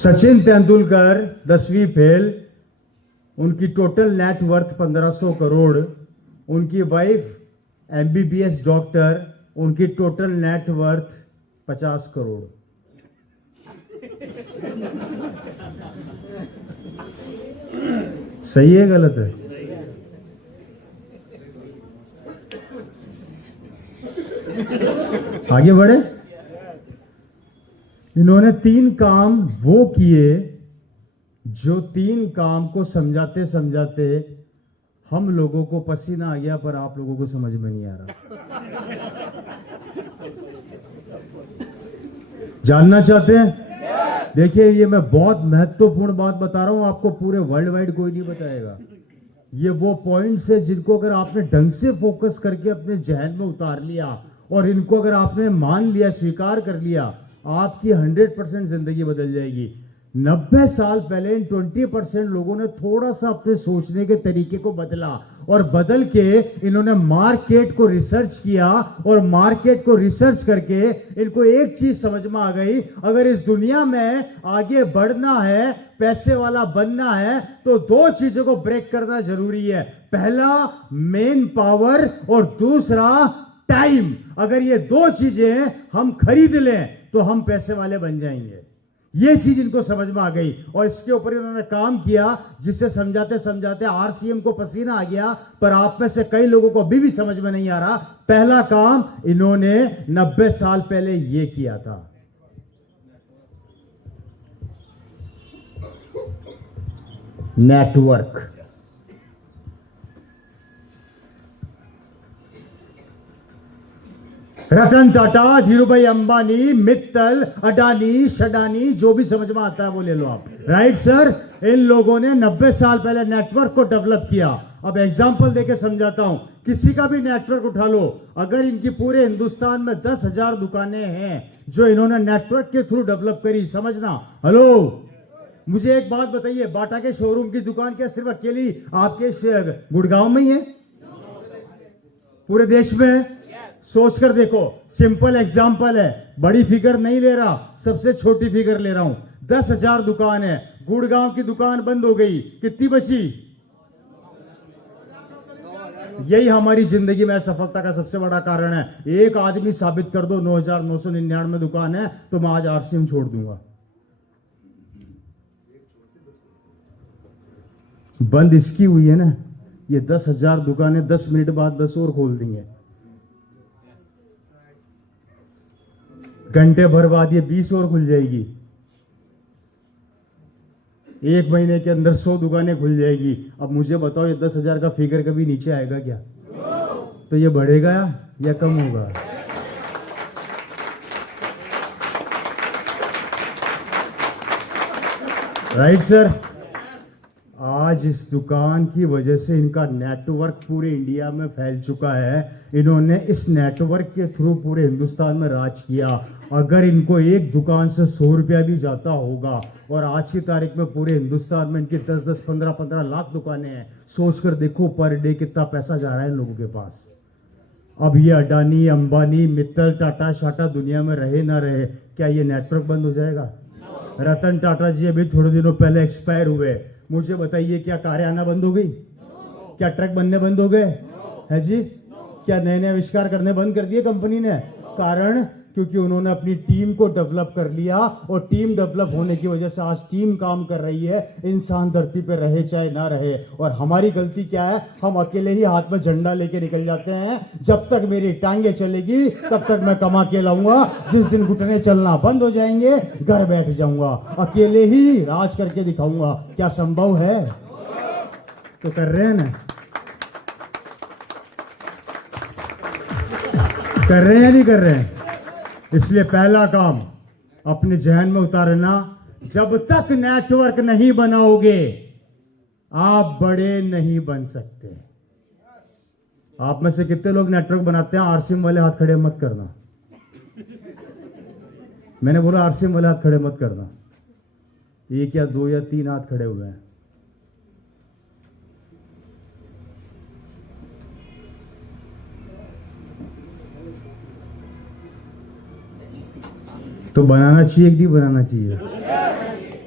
सचिन तेंदुलकर 10वीं फेल, उनकी total net worth 1500 crore, उनकी वाइफ MBBS डॉक्टर, उनकी टोटल नेट वर्थ 50 करोड़। सही है गलत है? आगे बढ़े। इन्होंने 3 काम वो किए जो 3 काम को समझाते समझाते हम लोगों को पसीना आ गया, पर आप लोगों को समझ में नहीं आ रहा। जानना चाहते हैं? देखिए, ये मैं बहुत महत्वपूर्ण बात बता रहा हूं आपको, पूरे वर्ल्ड वाइड कोई नहीं बताएगा। ये वो पॉइंट्स है जिनको अगर आपने ढंग से फोकस करके अपने जहन में उतार लिया और इनको अगर आपने मान लिया, स्वीकार कर लिया, आपकी 100% जिंदगी बदल जाएगी। 90 साल पहले इन 20% लोगों ने थोड़ा सा अपने सोचने के तरीके को बदला और बदल के इन्होंने मार्केट को रिसर्च किया और मार्केट को रिसर्च करके इनको एक चीज समझ में आ गई, अगर इस दुनिया में आगे बढ़ना है, पैसे वाला बनना है, तो 2 चीजों को ब्रेक करना जरूरी है। पहला मेन पावर और दूसरा टाइम। अगर ये 2 चीजें हम खरीद लें तो हम पैसे वाले बन जाएंगे। ये चीज इनको समझ में आ गई और इसके ऊपर इन्होंने काम किया, जिससे समझाते समझाते RCM को पसीना आ गया, पर आप में से कई लोगों को अभी भी समझ में नहीं आ रहा। पहला काम इन्होंने 90 साल पहले ये किया था। नेटवर्क। रतन टाटा, धीरूभाई अंबानी, मित्तल, अडानी, शडानी, जो भी समझ में आता है वो ले लो आप। Right sir? इन लोगों ने 90 साल पहले नेटवर्क को डेवलप किया। अब एग्जांपल देके समझाता हूं। किसी का भी नेटवर्क उठा लो, अगर इनकी पूरे हिंदुस्तान में 10,000 दुकानें हैं जो इन्होंने नेटवर्क के थ्रू डेवलप करी, समझना। हेलो, मुझे एक बात बताइए, बाटा के शोरूम की दुकान क्या सिर्फ अकेली आपके गुड़गांव में ही है? पूरे देश में है? सोचकर देखो, सिंपल एग्जांपल है, बड़ी फिगर नहीं ले रहा, सबसे छोटी फिगर ले रहा हूं। 10,000 दुकान है, गुड़गांव की दुकान बंद हो गई, कितनी बची? यही हमारी जिंदगी में सफलता का सबसे बड़ा कारण है। एक आदमी साबित कर दो 9,999 दुकान है तो मैं आज RCM छोड़ दूंगा। बंद इसकी हुई है ना, ये 10,000 दुकानें 10 मिनट बाद 10 और खोल देंगे, घंटे भर बाद ये 20 और खुल जाएगी, 1 महीने के अंदर 100 दुकानें खुल जाएगी। अब मुझे बताओ, ये 10,000 का फिगर कभी नीचे आएगा क्या? तो ये बढ़ेगा या कम होगा? Right sir? आज इस दुकान की वजह से इनका नेटवर्क पूरे इंडिया में फैल चुका है। इन्होंने इस नेटवर्क के थ्रू पूरे हिंदुस्तान में राज किया। अगर इनको एक दुकान से 100 रुपया भी जाता होगा, और आज की तारीख में पूरे हिंदुस्तान में इनकी 10-10, 15-15 लाख दुकानें हैं, सोचकर देखो पर डे कितना पैसा जा रहा है इन लोगों के पास। अब ये अडानी, अंबानी, मित्तल, टाटा शाटा दुनिया में रहे ना रहे, क्या ये नेटवर्क बंद हो जाएगा? रतन टाटा जी अभी थोड़े दिनों पहले एक्सपायर हुए। मुझे बताइए, क्या कारें आना बंद हो गई? क्या ट्रक बनने बंद हो गए? है जी? क्या नए नए आविष्कार करने बंद कर दिए कंपनी ने? कारण क्योंकि उन्होंने अपनी टीम को डेवलप कर लिया, और टीम डेवलप होने की वजह से आज टीम काम कर रही है। इंसान धरती पे रहे चाहे ना रहे। और हमारी गलती क्या है? हम अकेले ही हाथ में झंडा लेके निकल जाते हैं। जब तक मेरी टांगे चलेगी तब तक मैं कमा के लाऊंगा। जिस दिन घुटने चलना बंद हो जाएंगे, घर बैठ जाऊंगा, अकेले ही राज करके दिखाऊंगा। क्या संभव है? तो कर रहे हैं ना? कर रहे हैं या नहीं कर रहे हैं? इसलिए पहला काम अपने जहन में उतारना, जब तक नेटवर्क नहीं बनाओगे आप बड़े नहीं बन सकते। आप में से कितने लोग नेटवर्क बनाते हैं? RCM वाले हाथ खड़े मत करना। मैंने बोला RCM वाले हाथ खड़े मत करना। 1 या 2 या 3 हाथ खड़े हुए हैं। तो बनाना चाहिए कि नहीं बनाना चाहिए?